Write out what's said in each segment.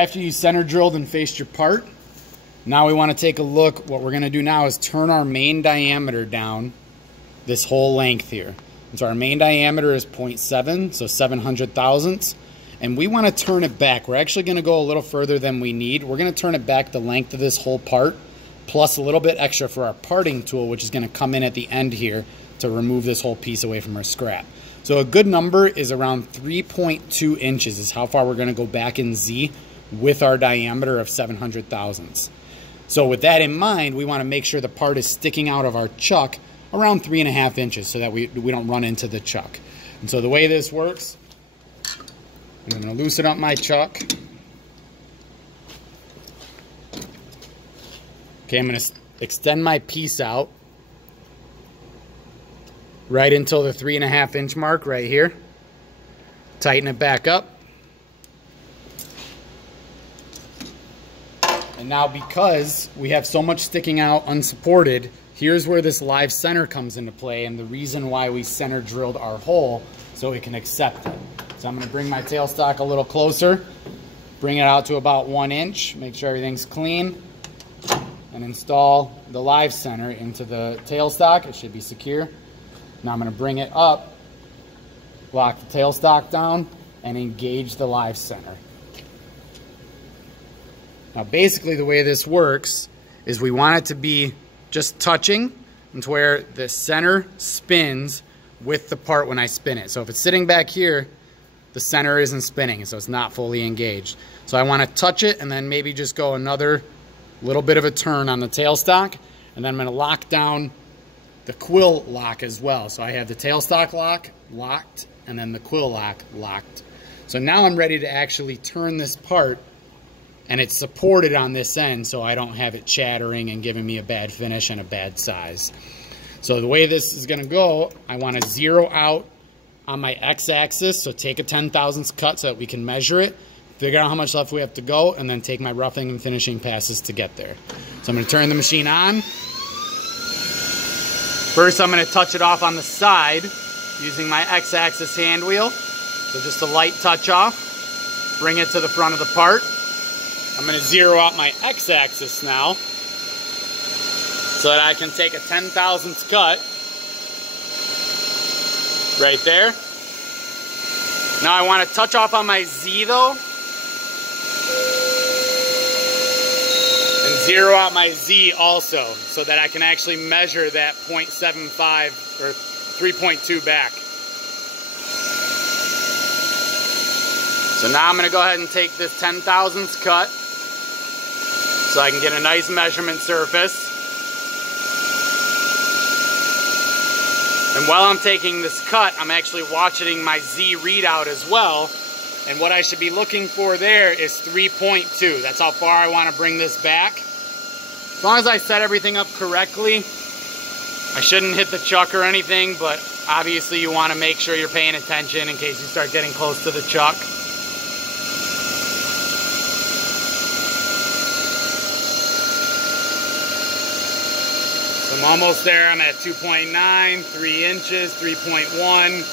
After you center drilled and faced your part, now we want to take a look. What we're going to do now is turn our main diameter down this whole length here. And so our main diameter is 0.7, so 700 thousandths. And we want to turn it back. We're actually going to go a little further than we need. We're going to turn it back the length of this whole part, plus a little bit extra for our parting tool, which is going to come in at the end here to remove this whole piece away from our scrap. So a good number is around 3.2 inches is how far we're going to go back in Z with our diameter of 700 thousandths. So with that in mind, we want to make sure the part is sticking out of our chuck around 3.5 inches so that we don't run into the chuck. And so the way this works, I'm going to loosen up my chuck. Okay, I'm going to extend my piece out right until the 3.5 inch mark right here. Tighten it back up. And now because we have so much sticking out unsupported, here's where this live center comes into play and the reason why we center drilled our hole so it can accept it. So I'm going to bring my tailstock a little closer, bring it out to about 1 inch, make sure everything's clean, and install the live center into the tailstock. It should be secure. Now I'm going to bring it up, lock the tailstock down, and engage the live center. Now basically the way this works is we want it to be just touching to where the center spins with the part when I spin it. So if it's sitting back here, the center isn't spinning, so it's not fully engaged. So I want to touch it and then maybe just go another little bit of a turn on the tailstock, and then I'm going to lock down the quill lock as well. So I have the tailstock lock locked and then the quill lock locked. So now I'm ready to actually turn this part, and it's supported on this end so I don't have it chattering and giving me a bad finish and a bad size. So the way this is going to go, I want to zero out on my x-axis, so take a 10/1000ths cut so that we can measure it, figure out how much left we have to go, and then take my roughing and finishing passes to get there. So I'm going to turn the machine on. First I'm going to touch it off on the side using my x-axis hand wheel. So just a light touch off, bring it to the front of the part. I'm going to zero out my x-axis now so that I can take a 10/1000ths cut right there. Now I want to touch off on my Z though and zero out my Z also so that I can actually measure that 0.75 or 3.2 back. So now I'm going to go ahead and take this 10/1000ths cut so I can get a nice measurement surface. And while I'm taking this cut, I'm actually watching my Z readout as well. And what I should be looking for there is 3.2. That's how far I want to bring this back. As long as I set everything up correctly, I shouldn't hit the chuck or anything, but obviously you want to make sure you're paying attention in case you start getting close to the chuck. I'm almost there. I'm at 2.9, 3 inches, 3.1,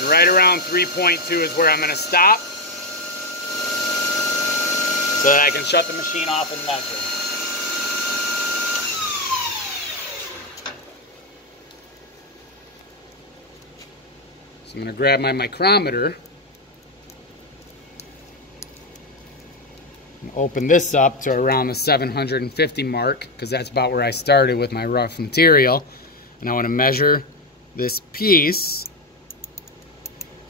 and right around 3.2 is where I'm going to stop so that I can shut the machine off and measure. So I'm going to grab my micrometer and open this up to around the 750 mark because that's about where I started with my rough material. And I want to measure this piece.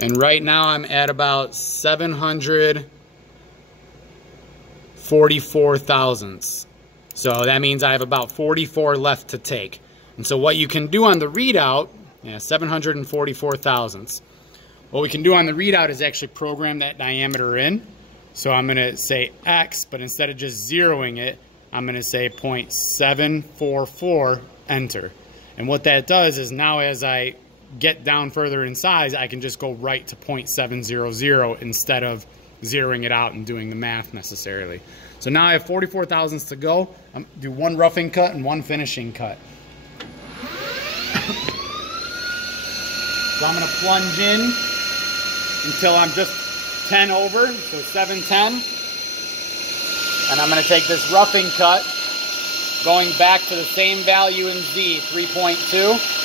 And right now I'm at about 744 thousandths. So that means I have about 44 left to take. And so what you can do on the readout, 744 thousandths. What we can do on the readout is actually program that diameter in. So I'm going to say X, but instead of just zeroing it, I'm going to say 0.744, enter. And what that does is now as I get down further in size, I can just go right to 0.700 instead of zeroing it out and doing the math necessarily. So now I have 44 thousandths to go. I'm going to do one roughing cut and one finishing cut. So I'm going to plunge in until I'm just 10 over, so 710. And I'm going to take this roughing cut, going back to the same value in Z, 3.2.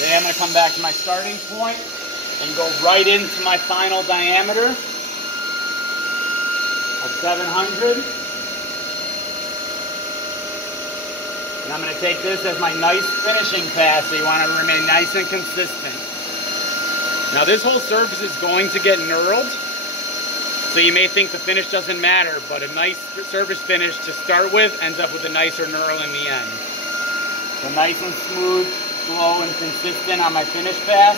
Okay, I'm going to come back to my starting point and go right into my final diameter of 700. And I'm going to take this as my nice finishing pass, so you want to remain nice and consistent. Now this whole surface is going to get knurled, so you may think the finish doesn't matter, but a nice surface finish to start with ends up with a nicer knurl in the end. So nice and smooth, slow and consistent on my finish pass.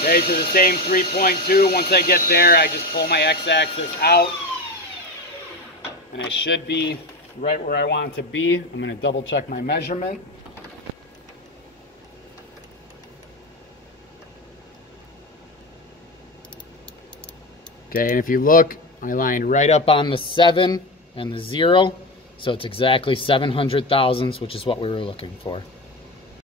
Okay, to the same 3.2. Once I get there, I just pull my x-axis out, and I should be right where I want it to be. I'm going to double check my measurement. Okay, and if you look, I lined right up on the 7 and the 0, so it's exactly 700 thousandths, which is what we were looking for.